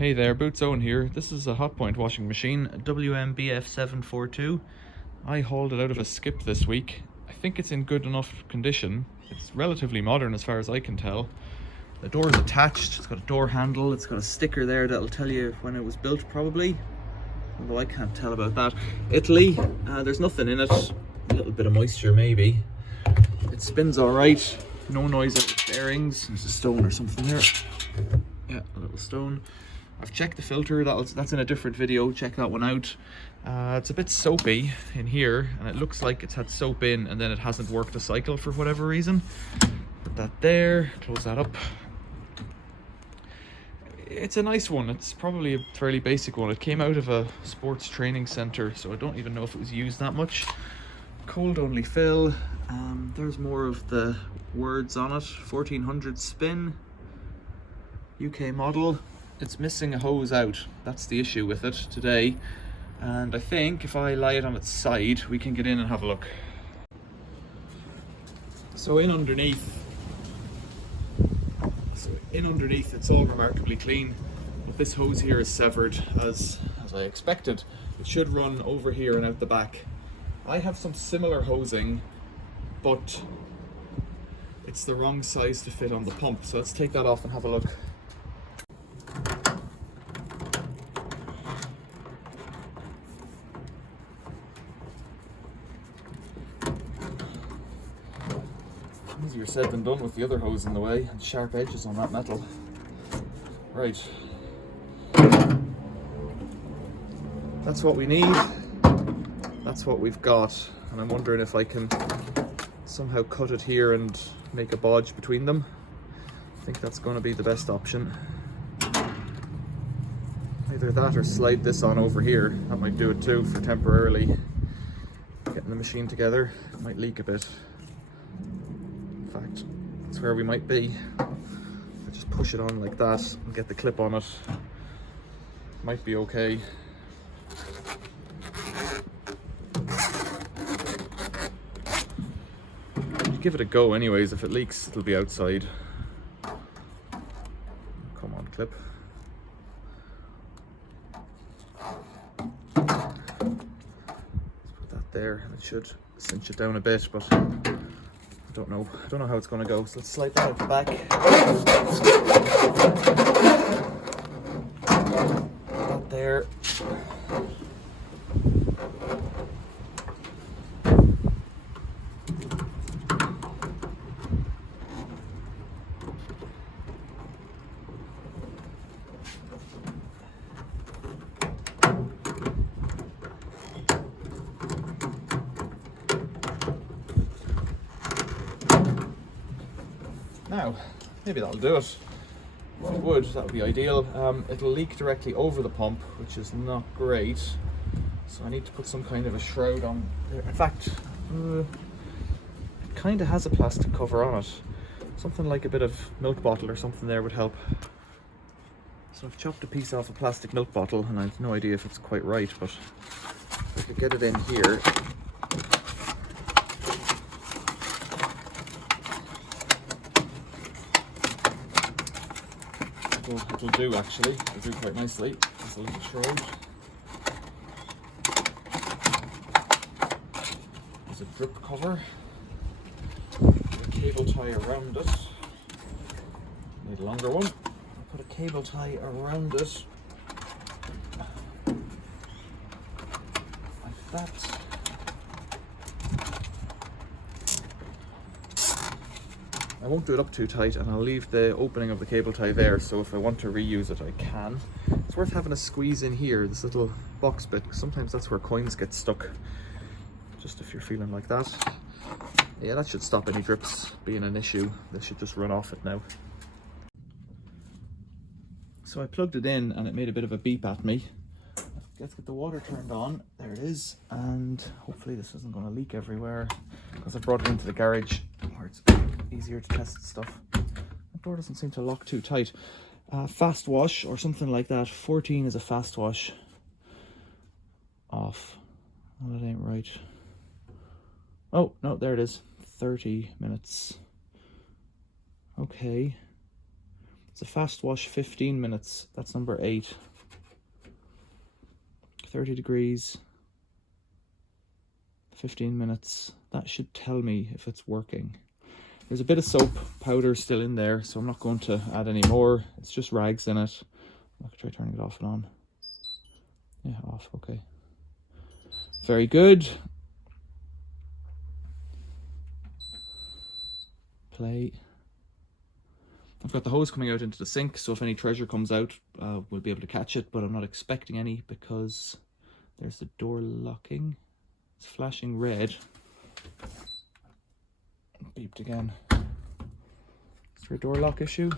Hey there, Boots Owen here. This is a Hotpoint washing machine, a WMBF 742. I hauled it out of a skip this week. I think it's in good enough condition. It's relatively modern as far as I can tell. The door is attached, it's got a door handle, it's got a sticker there that'll tell you when it was built probably. Although I can't tell about that. Italy, there's nothing in it. A little bit of moisture maybe. It spins alright, no noise out of the bearings. There's a stone or something there. Yeah, a little stone. I've checked the filter, that's in a different video, check that one out. It's a bit soapy in here, and it looks like it's had soap in and then it hasn't worked the cycle for whatever reason. Put that there, close that up. It's a nice one, it's probably a fairly basic one. It came out of a sports training center, so I don't even know if it was used that much. Cold only fill, there's more of the words on it. 1400 spin, UK model. It's missing a hose out, that's the issue with it today. And I think if I lie it on its side, we can get in and have a look. So in underneath, it's all remarkably clean. But this hose here is severed as I expected. It should run over here and out the back. I have some similar hosing, but it's the wrong size to fit on the pump. So let's take that off and have a look. Easier said than done with the other hose in the way and sharp edges on that metal. Right. That's what we need. That's what we've got. And I'm wondering if I can somehow cut it here and make a bodge between them. I think that's going to be the best option. Either that or slide this on over here. That might do it too for temporarily getting the machine together. It might leak a bit. In fact, that's where we might be. I just push it on like that and get the clip on it. Might be okay. Give it a go anyways. If it leaks, it'll be outside. Come on, clip. Let's put that there. It should cinch it down a bit, but I don't know how it's going to go. So let's slide that out the back. Put that there. Now, maybe that'll do it. If it would, that would be ideal. It'll leak directly over the pump, which is not great. So I need to put some kind of a shroud on there. In fact, it kind of has a plastic cover on it. Something like a bit of milk bottle or something there would help. So I've chopped a piece off a plastic milk bottle, and I have no idea if it's quite right, but if I could get it in here. It'll do actually, it'll do quite nicely. There's a little shroud. There's a drip cover. Put a cable tie around it. Need a longer one. I'll put a cable tie around it. Like that. I won't do it up too tight, and I'll leave the opening of the cable tie there, so if I want to reuse it I can. It's worth having a squeeze in here, this little box bit, because sometimes that's where coins get stuck, just if you're feeling like that. Yeah, that should stop any drips being an issue. This should just run off it now. So I plugged it in and it made a bit of a beep at me. Let's get the water turned on. There it is, and hopefully this isn't going to leak everywhere, because I brought it into the garage where it's easier to test stuff. That door doesn't seem to lock too tight. Fast wash or something like that. 14 is a fast wash. Off. Oh, that ain't right. Oh no, there it is. 30 minutes. Okay. It's a fast wash, 15 minutes. That's number 8. 30 degrees, 15 minutes. That should tell me if it's working. There's a bit of soap powder still in there, so I'm not going to add any more. It's just rags in it. I could try turning it off and on. Yeah, off, okay. Very good. Play. I've got the hose coming out into the sink, so if any treasure comes out, we'll be able to catch it, but I'm not expecting any because there's the door locking. It's flashing red. Beeped again. Is there a door lock issue?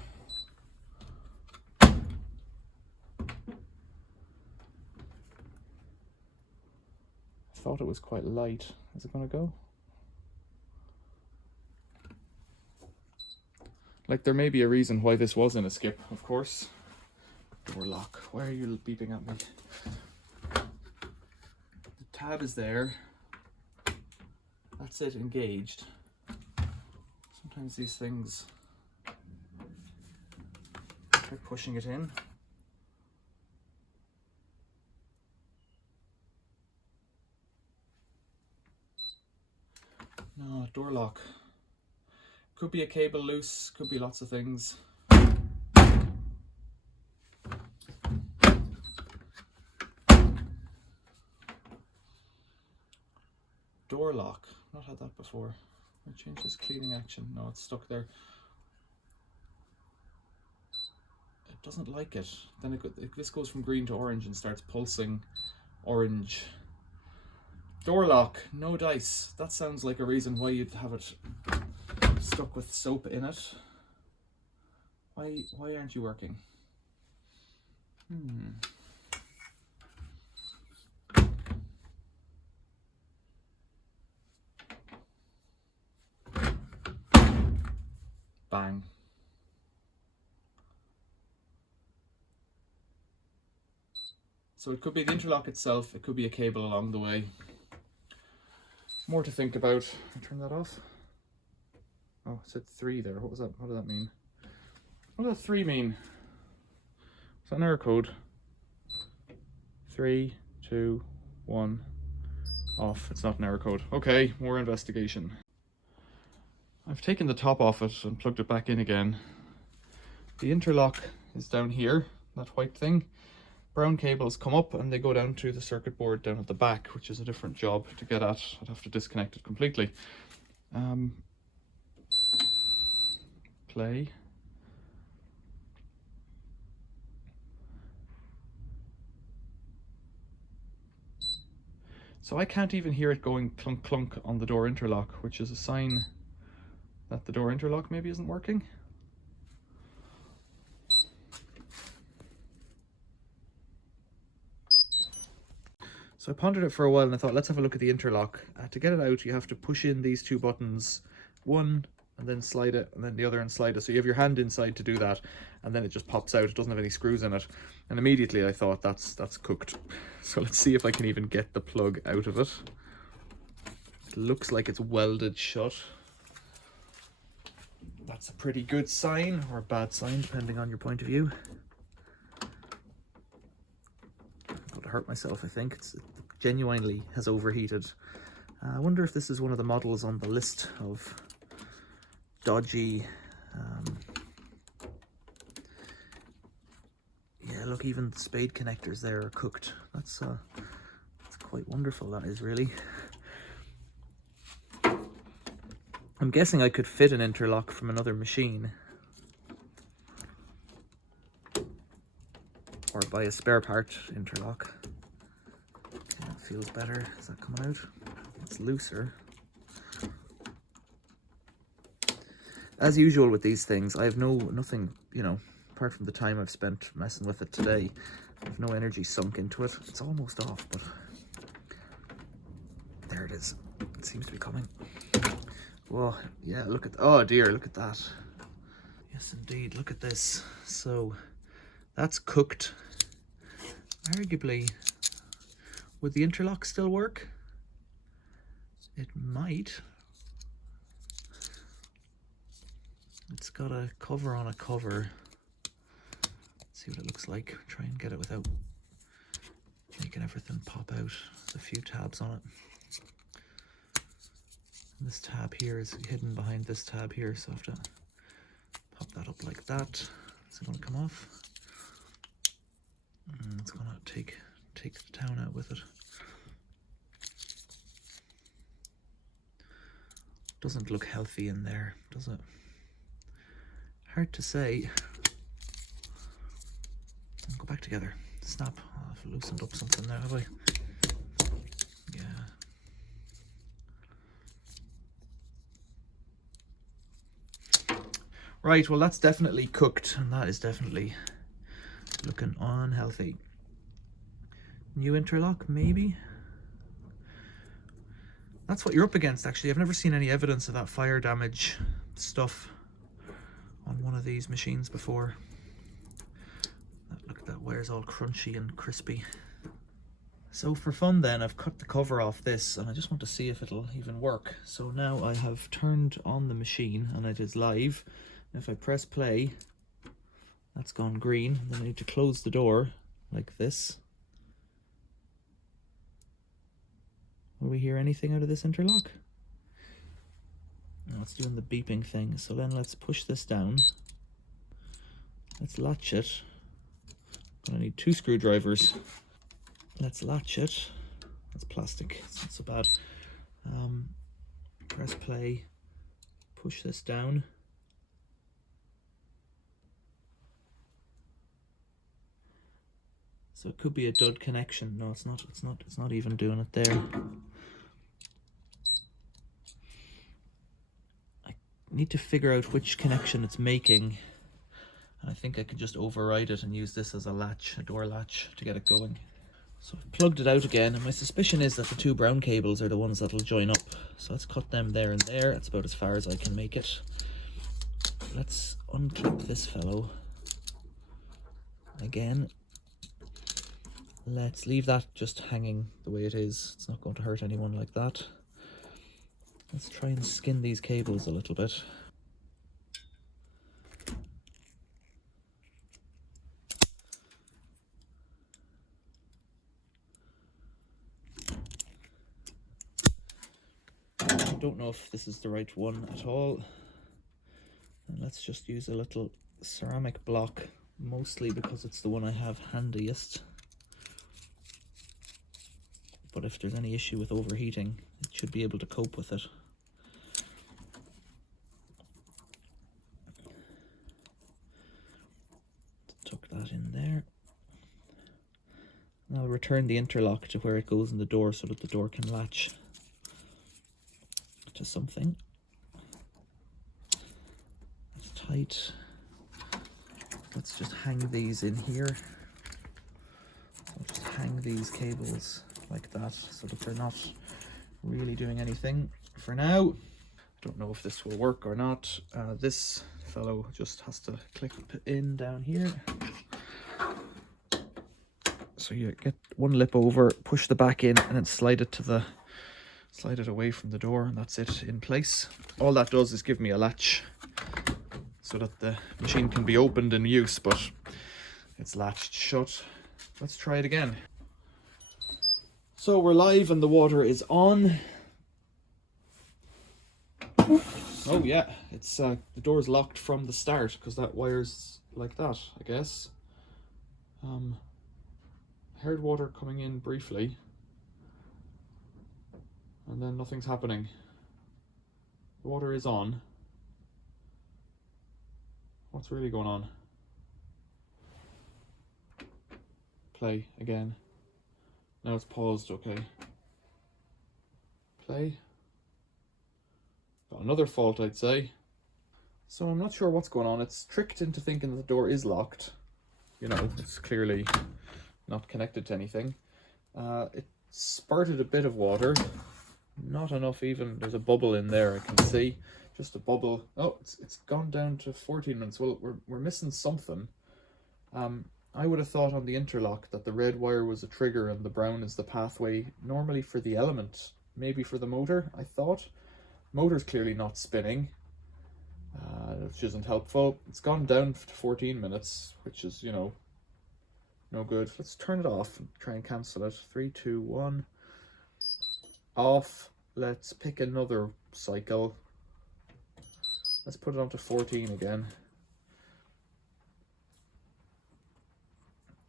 I thought it was quite light. Is it going to go? Like, there may be a reason why this wasn't a skip, of course. Door lock. Why are you beeping at me? The tab is there. That's it, engaged. Sometimes these things... Try pushing it in. No, door lock. Could be a cable loose, could be lots of things. Door lock. Not had that before. I change this cleaning action. No, it's stuck there. It doesn't like it. Then this goes from green to orange and starts pulsing orange. Door lock. No dice. That sounds like a reason why you'd have it stuck with soap in it. Why aren't you working? Bang. So it could be the interlock itself, it could be a cable along the way. More to think about. Turn that off. Oh, it said 3 there. What was that? What did that mean? What does that 3 mean? Is that an error code? 3, 2, 1. Off. It's not an error code. Okay, more investigation. I've taken the top off it and plugged it back in again. The interlock is down here, that white thing. Brown cables come up and they go down to the circuit board down at the back, which is a different job to get at. I'd have to disconnect it completely. Play. So I can't even hear it going clunk clunk on the door interlock, which is a sign that the door interlock maybe isn't working. So I pondered it for a while and I thought, let's have a look at the interlock. To get it out, you have to push in these 2 buttons, one and then slide it, and then the other and slide it. So you have your hand inside to do that, and then it just pops out. It doesn't have any screws in it. And immediately I thought, that's cooked. So let's see if I can even get the plug out of it. It looks like it's welded shut. That's a pretty good sign, or a bad sign, depending on your point of view. I'm going to hurt myself, I think. It genuinely has overheated. I wonder if this is one of the models on the list of dodgy... yeah, look, even the spade connectors there are cooked. That's quite wonderful, that is, really. I'm guessing I could fit an interlock from another machine. Or buy a spare part interlock. Okay, that feels better. Is that coming out? It's looser. As usual with these things, I have nothing, you know, apart from the time I've spent messing with it today. I have no energy sunk into it. It's almost off, but there it is. It seems to be coming. Whoa, yeah, look at, oh dear, look at that. Yes, indeed, look at this. So, that's cooked. Arguably, would the interlock still work? It might. It's got a cover on a cover. see what it looks like. Try and get it without making everything pop out. There's a few tabs on it. And this tab here is hidden behind this tab here, so I have to pop that up like that. It's going to come off. And it's going to take the town out with it. Doesn't look healthy in there, does it? Hard to say. Go back together. Snap. Oh, I've loosened up something there, have I? Yeah. Right, well that's definitely cooked, and that is definitely looking unhealthy. New interlock, maybe? That's what you're up against, actually. I've never seen any evidence of that fire damage stuff on one of these machines before. Look at that wire's all crunchy and crispy. So for fun then, I've cut the cover off this, and I just want to see if it'll even work. So now I have turned on the machine, and it is live. And if I press play, that's gone green. Then I need to close the door like this. Will we hear anything out of this interlock? No, it's doing the beeping thing. So then let's push this down. Let's latch it. Gonna need 2 screwdrivers. Let's latch it. That's plastic, it's not so bad. Press play, push this down. So it could be a dud connection. No, it's not. It's not even doing it there. I need to figure out which connection it's making. And I think I could just override it and use this as a latch, a door latch, to get it going. So I've plugged it out again, and my suspicion is that the 2 brown cables are the ones that'll join up. So let's cut them there and there. That's about as far as I can make it. Let's unclip this fellow again. Let's leave that just hanging the way it is. It's not going to hurt anyone like that. Let's try and skin these cables a little bit. I don't know if this is the right one at all. And let's just use a little ceramic block, mostly because it's the one I have handiest. But if there's any issue with overheating, it should be able to cope with it. Tuck that in there. Now I'll return the interlock to where it goes in the door so that the door can latch to something. It's tight. Let's just hang these in here. I'll just hang these cables like that so that they're not really doing anything for now. I don't know if this will work or not. This fellow just has to clip in down here. So you get one lip over, push the back in, and then slide it away from the door, and that's it in place. All that does is give me a latch so that the machine can be opened in use, but it's latched shut. Let's try it again. So we're live and the water is on. Oh yeah, it's the door's locked from the start because that wire's like that, I guess. Heard water coming in briefly, and then nothing's happening. The water is on. What's really going on? Play again. Now it's paused, okay. Play. Got another fault, I'd say. So I'm not sure what's going on. It's tricked into thinking that the door is locked. You know, it's clearly not connected to anything. It spurted a bit of water. Not enough even. There's a bubble in there, I can see. Just a bubble. Oh, it's gone down to 14 minutes. Well, we're missing something. I would have thought on the interlock that the red wire was a trigger and the brown is the pathway, normally for the element, maybe for the motor, I thought. Motor's clearly not spinning, which isn't helpful. It's gone down to 14 minutes, which is, you know, No good. Let's turn it off and try and cancel it. 3, 2, 1. Off. Let's pick another cycle. Let's put it on to 14 again.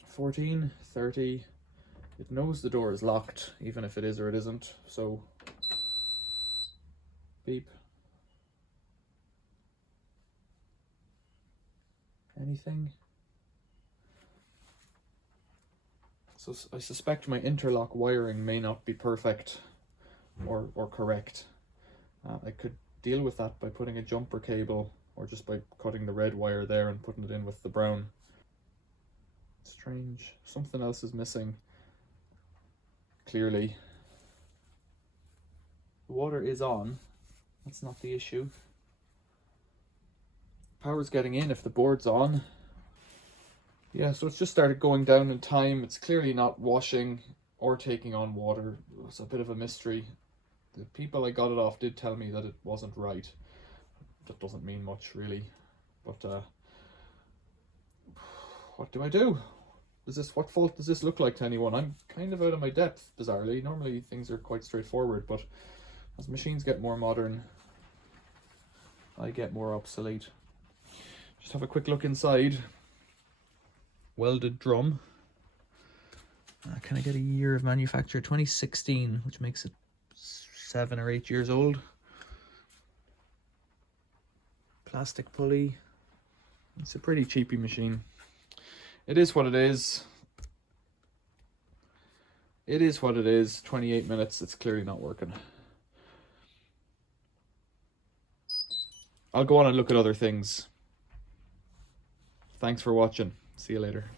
14, 30. It knows the door is locked, even if it is or it isn't. So, beep. Anything? So I suspect my interlock wiring may not be perfect or correct. I could deal with that by putting a jumper cable, or just by cutting the red wire there and putting it in with the brown. Strange. Something else is missing. Clearly. The water is on. That's not the issue. Power's getting in if the board's on. Yeah, so it's just started going down in time. It's clearly not washing or taking on water. It's a bit of a mystery. The people I got it off did tell me that it wasn't right. That doesn't mean much, really. But what do I do? What fault does this look like to anyone? I'm kind of out of my depth, bizarrely. Normally things are quite straightforward, but as machines get more modern, I get more obsolete. Just have a quick look inside. Welded drum. Can I get a year of manufacture? 2016, which makes it 7 or 8 years old. Plastic pulley. It's a pretty cheapy machine. It is what it is. It is what it is. 28 minutes, it's clearly not working. I'll go on and look at other things. Thanks for watching. See you later.